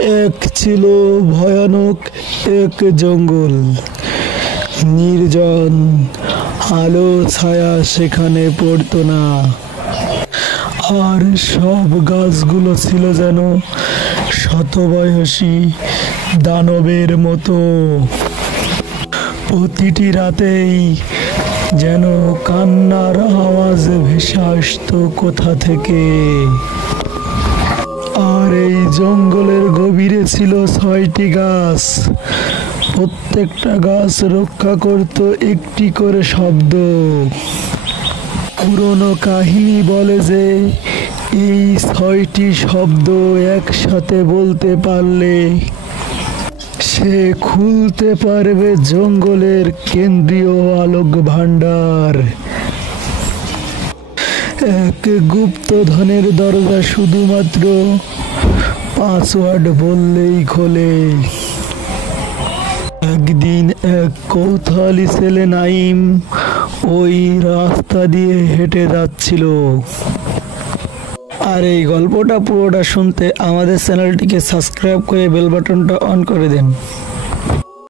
এক ছিল ভয়ানক এক জঙ্গল, নির্জন, আলো ছায়া সেখানে পড়তো না। আর সব গাছগুলো ছিল যেন শতবয়সী দানবের মতো। প্রতিটি রাতেই যেন কান্নার আওয়াজ ভেসে আসতো কোথা থেকে। আর এই জঙ্গলের গভীরে ছিল 6টি গাছ। প্রত্যেকটা গাছ রক্ষা করত একটি করে শব্দ। পুরনো কাহিনী বলে যে এই 6টি শব্দ একসাথে বলতে পারলে সে খুলতে পারবে জঙ্গলের কেন্দ্রীয় আলোক ভাণ্ডার। এক গুপ্তধনের দরজা শুধুমাত্র পাসওয়ার্ড বললেই খোলে। একদিন এক কৌতূহলী ছেলে নাইম ওই রাস্তা দিয়ে হেঁটে যাচ্ছিল। আর এই গল্পটা পুরোটা শুনতে আমাদের চ্যানেলটিকে সাবস্ক্রাইব করে বেল বাটনটা অন করে দেন।